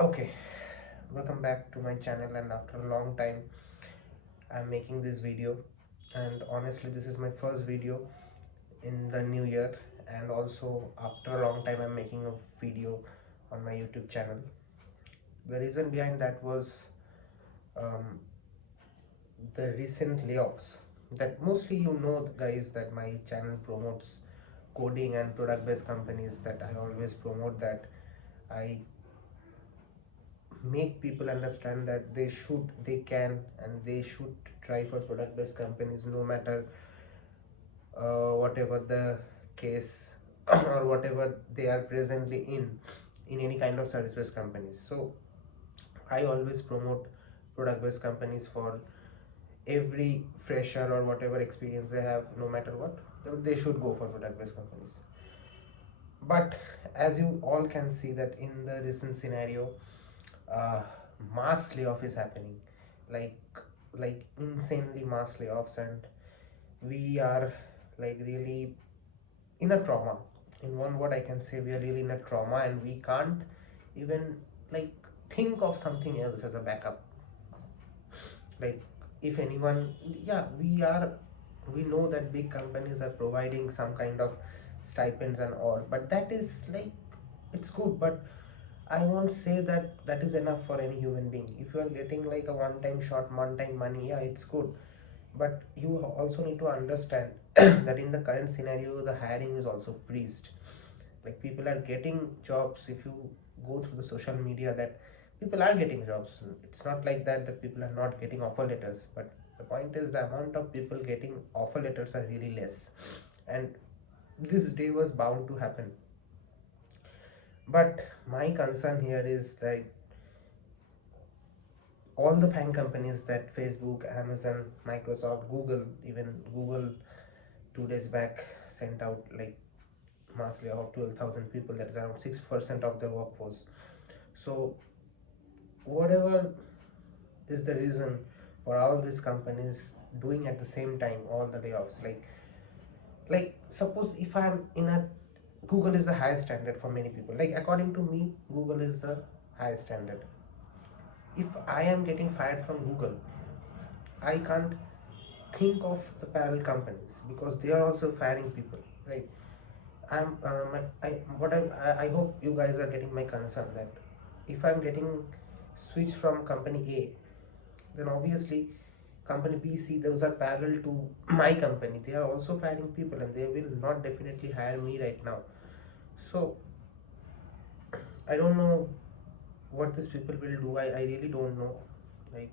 Okay, welcome back to my channel, and after a long time I'm making this video. And honestly, this is my first video in the new year, and also after a long time I'm making a video on my YouTube channel. The reason behind that was um, the recent layoffs. That mostly guys, that my channel promotes coding and product based companies, that I always promote that I make people understand that they can, and they should try for product based companies, no matter whatever the case or whatever they are presently in any kind of service based companies. So I always promote product based companies for every fresher or whatever experience they have, no matter what, they should go for product based companies. But as you all can see that in the recent scenario, uh, mass layoff is happening, like insanely mass layoffs, and we are like really in a trauma. In one word I can say we are really in a trauma, and we can't even like think of something else as a backup. Like, if anyone, yeah, we know that big companies are providing some kind of stipends and all, but that is like, it's good, but I won't say that that is enough for any human being. If you are getting like a one-time shot, one-time money, yeah, it's good. But you also need to understand that in the current scenario, the hiring is also freezed. Like, people are getting jobs. If you go through the social media, that people are getting jobs. It's not like that people are not getting offer letters. But the point is, the amount of people getting offer letters are really less. And this day was bound to happen. But my concern here is that all the FANG companies, that Facebook, Amazon, Microsoft, Google, even Google 2 days back sent out like mass layoff of 12,000 people, that is around 6% of the workforce. So whatever is the reason for all these companies doing at the same time all the layoffs, like suppose if I'm in a, Google is the highest standard for many people. Like, according to me, Google is the highest standard. If I am getting fired from Google, I can't think of the parallel companies, because they are also firing people, right? I hope you guys are getting my concern, that if I'm getting switched from company A, then obviously company B, C, those are parallel to my company. They are also firing people, and they will not definitely hire me right now. So I don't know what these people will do. I really don't know. Like,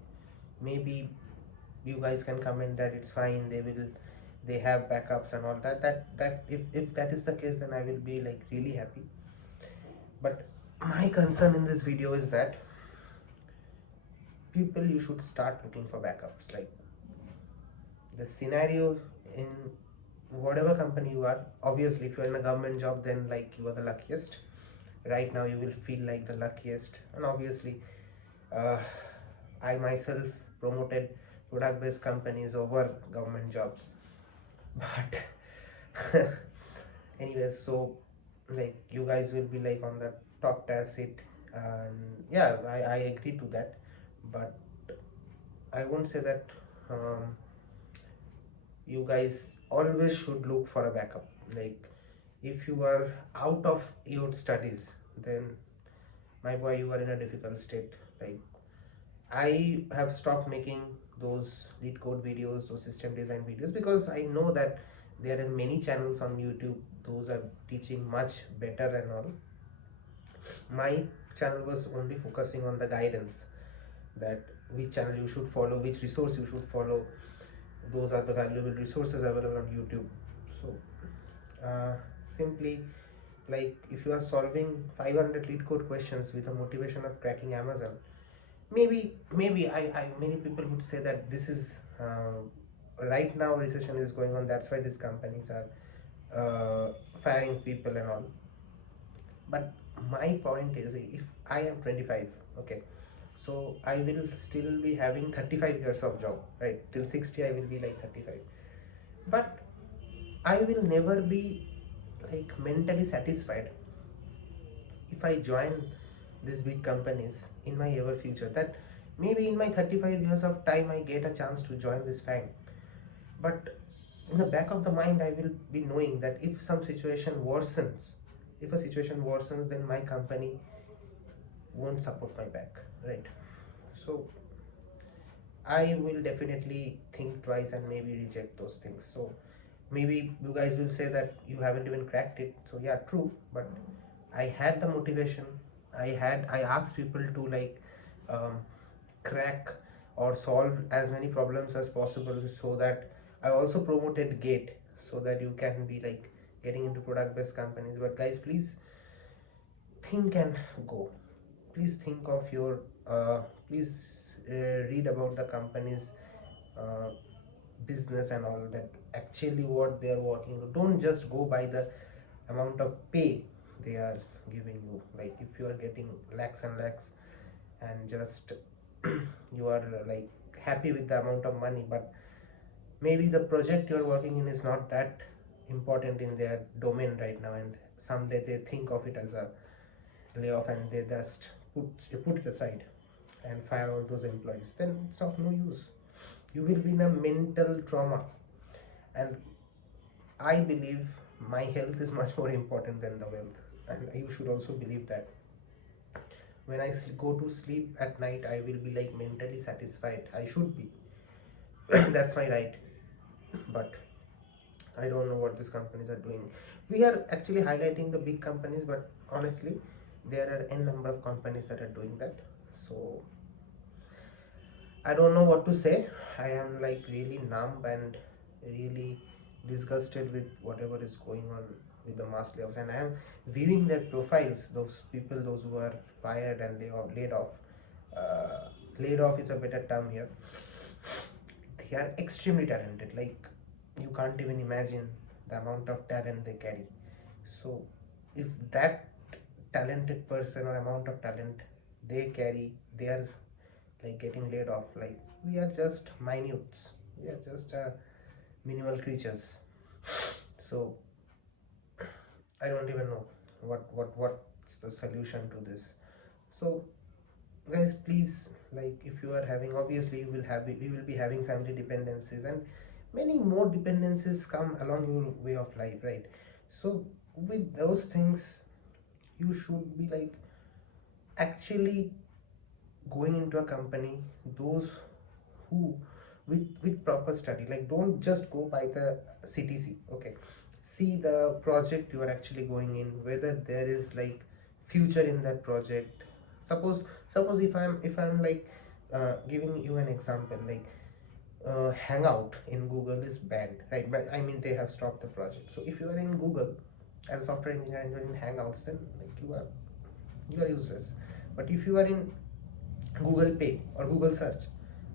maybe you guys can comment that it's fine, they have backups and all that if that is the case, then I will be like really happy. But my concern in this video is that people, you should start looking for backups. Like, the scenario in whatever company you are, obviously if you're in a government job, then like you are the luckiest. Right now you will feel like the luckiest, and obviously uh, I myself promoted product based companies over government jobs. But anyways, so like you guys will be like on the top tier seat, and yeah, I agree to that. But I won't say that you guys always should look for a backup. Like, if you are out of your studies, then my boy, you are in a difficult state. Like, I have stopped making those lead code videos, those system design videos, because I know that there are many channels on YouTube, those are teaching much better and all. My channel was only focusing on the guidance, that which channel you should follow, which resource you should follow. Those are the valuable resources available on YouTube. So simply, like, if you are solving 500 lead code questions with the motivation of cracking Amazon, maybe I many people would say that this is right now recession is going on, that's why these companies are firing people and all. But my point is, if I am 25, okay, so I will still be having 35 years of job, right? Till 60 I will be like 35. But I will never be like mentally satisfied if I join these big companies in my ever future, that maybe in my 35 years of time I get a chance to join this firm. But in the back of the mind I will be knowing that if some situation worsens, if a situation worsens, then my company won't support my back, right? So I will definitely think twice and maybe reject those things. So maybe you guys will say that you haven't even cracked it. So yeah, true. But I had the motivation. I asked people to like um, crack or solve as many problems as possible, so that I also promoted Gate, so that you can be like getting into product based companies. But guys, please think and go. Please think of your please read about the company's uh, business and all that, actually what they are working on. Don't just go by the amount of pay they are giving you. Like if you are getting lakhs and lakhs and just you are like happy with the amount of money, but maybe the project you are working in is not that important in their domain right now, and someday they think of it as a layoff and they just put it aside and fire all those employees, then it's of no use. You will be in a mental trauma. And I believe my health is much more important than the wealth, and you should also believe that. When I go to sleep at night, I will be like mentally satisfied. I should be. That's my right. But I don't know what these companies are doing. We are actually highlighting the big companies, but honestly there are n number of companies that are doing that. So I don't know what to say. I am like really numb and really disgusted with whatever is going on with the mass layoffs, and I am viewing their profiles. Those people, those who are fired and laid off. Laid off is a better term here. They are extremely talented. Like you can't even imagine the amount of talent they carry. So if that talented person or amount of talent they carry, they are like getting laid off, like we are just minutes, we are just minimal creatures. So I don't even know what's the solution to this. So guys, please, like if you are having, obviously you will be having family dependencies, and many more dependencies come along your way of life, right? So with those things, you should be like actually going into a company, those who with proper study. Like don't just go by the CTC. Okay, see the project you are actually going in, whether there is like future in that project. Suppose if I'm like giving you an example, like Hangout in Google is banned, right? But I mean they have stopped the project. So if you are in Google as a software engineer and you're in Hangouts, then like you are useless. But if you are in Google Pay or Google Search,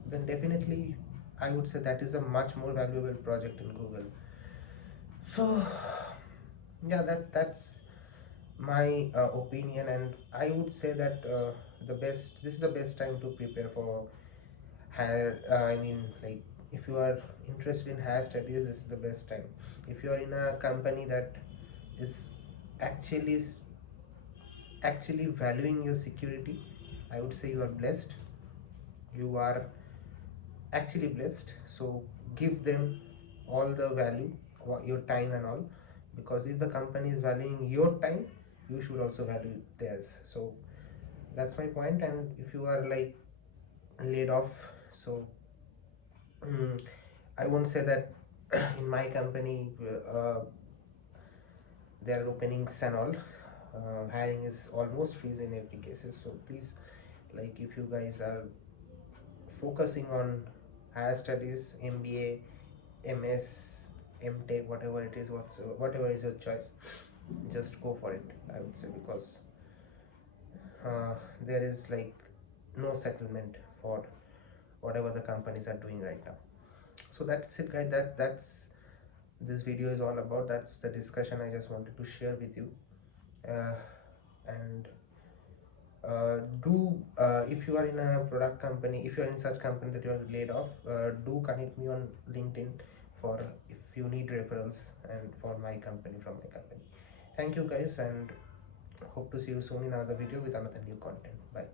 then definitely I would say that is a much more valuable project in Google. So yeah, that's my opinion, and I would say that this is the best time to prepare for higher. I mean, like if you are interested in higher studies, this is the best time. If you are in a company that is actually actually valuing your security, I would say you are blessed. You are actually blessed. So give them all the value, your time and all, because if the company is valuing your time, you should also value theirs. So that's my point. And if you are like laid off, so I won't say that in my company there are openings and all. Hiring is almost freeze in every cases. So please, like if you guys are focusing on higher studies, MBA, MS, MTech, whatever it is, whatever is your choice, just go for it, I would say, because there is like no settlement for whatever the companies are doing right now. So that's it, guys. That's this video is all about. That's the discussion I just wanted to share with you. Uh, and do if you are in a product company, if you are in such company that you are laid off, do connect me on LinkedIn for if you need referrals and for my company, from my company. Thank you guys, and Hope to see you soon in another video with another new content. Bye.